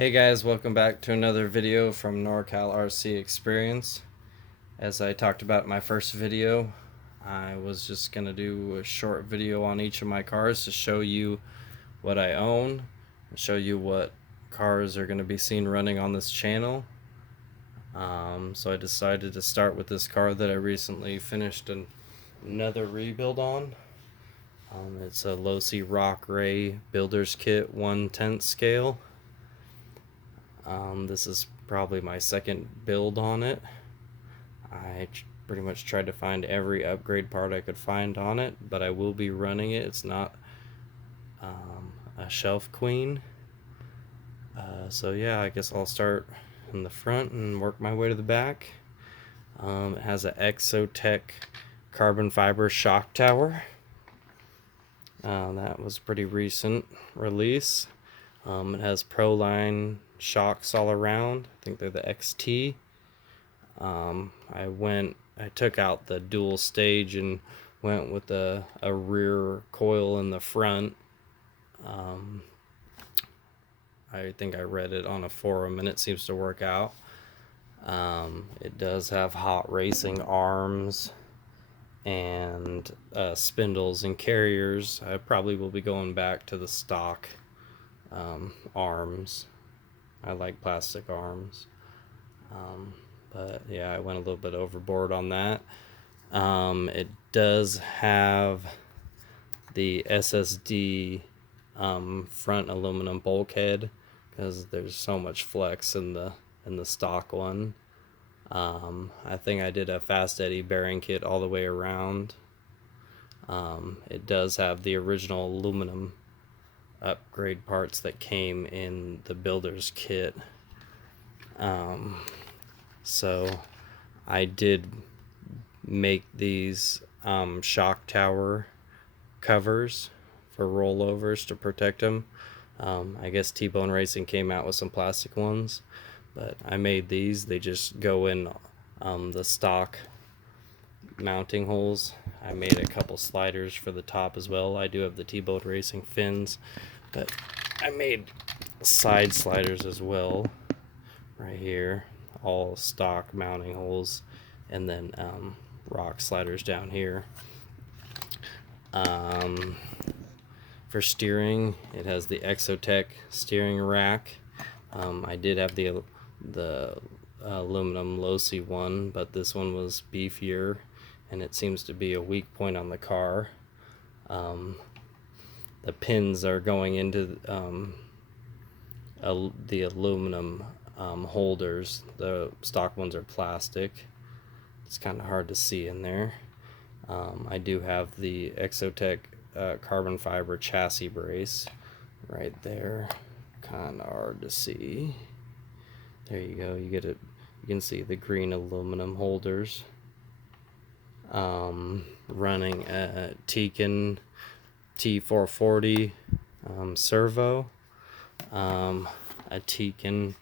Hey guys, welcome back to another video from NorCal RC Experience. As I talked about in my first video, I was just going to do a short video on each of my cars to show you what I own, and show you what cars are going to be seen running on this channel. So I decided to start with this car that I recently finished another rebuild on. It's a Losi Rock Rey Builder's Kit 1/10 scale. This is probably my second build on it. I pretty much tried to find every upgrade part I could find on it, but I will be running it. It's not a shelf queen. So yeah, I guess I'll start in the front and work my way to the back. It has an Exotech carbon fiber shock tower. That was pretty recent release. It has Proline shocks all around. I think they're the XT. I took out the dual stage and went with a rear coil in the front. I think I read it on a forum and it seems to work out. It does have hot racing arms and spindles and carriers. I probably will be going back to the stock arms. I like plastic arms. But yeah, I went a little bit overboard on that. It does have the SSD front aluminum bulkhead because there's so much flex in the stock one. I think I did a fast Eddy bearing kit all the way around. It does have the original aluminum upgrade parts that came in the builder's kit. So I did make these shock tower covers for rollovers to protect them. I guess T-Bone Racing came out with some plastic ones, but I made these. They just go in the stock mounting holes. I made a couple sliders for the top as well. I do have the T-Bone Racing fins, but I made side sliders as well right here, all stock mounting holes, and then rock sliders down here. For steering, it has the Exotech steering rack. I did have the aluminum Losi one, but this one was beefier and it seems to be a weak point on the car. The pins are going into the aluminum holders. The stock ones are plastic. It's kind of hard to see in there. I do have the Exotech carbon fiber chassis brace right there. Kind of hard to see. There you go. You get it. You can see the green aluminum holders. Running a Tekin T440 servo, a Tekin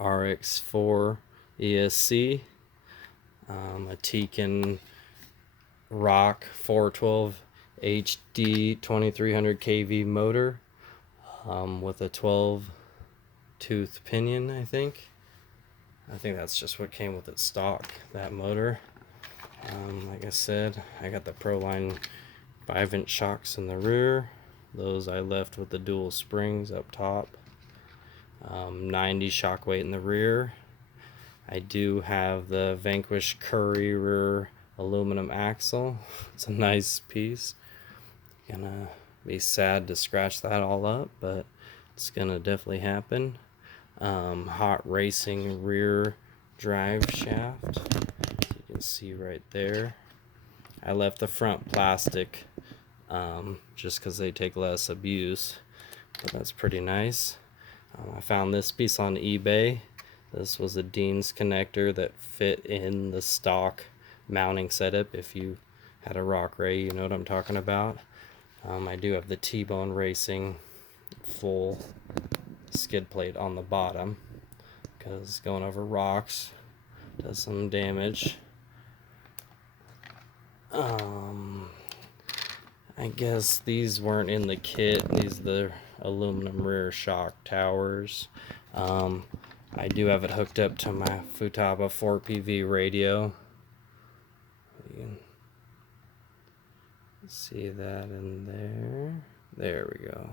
RX4 ESC, a Tekin Rock 412 HD 2300 kV motor with a 12 tooth pinion. I think that's just what came with its stock, that motor. Like I said, I got the Proline 5-inch shocks in the rear. Those I left with the dual springs up top. 90 shock weight in the rear. I do have the Vanquish Curry rear aluminum axle. It's a nice piece. Gonna be sad to scratch that all up, but it's gonna definitely happen. Hot racing rear drive shaft. You can see right there. I left the front plastic just because they take less abuse, but that's pretty nice. I found this piece on eBay. This was a Dean's connector that fit in the stock mounting setup. If you had a RockRey, you know what I'm talking about. I do have the T-Bone Racing full skid plate on the bottom because going over rocks does some damage. I guess these weren't in the kit. These are the aluminum rear shock towers. I do have it hooked up to my Vitavon 4PV radio. You can see that in there. There we go.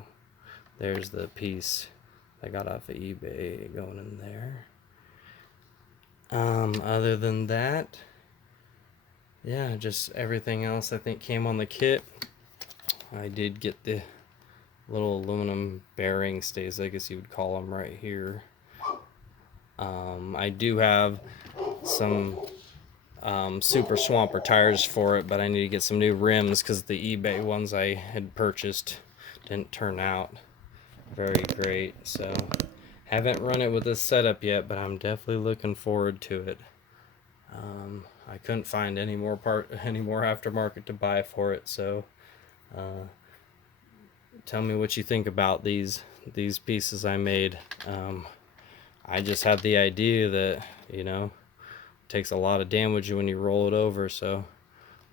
There's the piece I got off of eBay going in there. Other than that, yeah, just everything else I think came on the kit. I did get the little aluminum bearing stays, I guess you would call them, right here. I do have some Super Swamper tires for it, but I need to get some new rims because the eBay ones I had purchased didn't turn out very great. So haven't run it with this setup yet, but I'm definitely looking forward to it. I couldn't find any more aftermarket to buy for it, so tell me what you think about these pieces I made. I just had the idea that, you know, it takes a lot of damage when you roll it over, so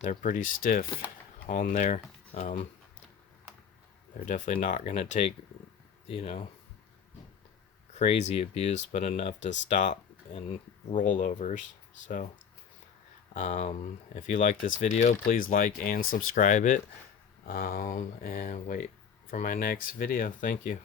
they're pretty stiff on there. They're definitely not going to take, you know, crazy abuse, but enough to stop and rollovers. So if you like this video, please like and subscribe it, and wait for my next video. Thank you.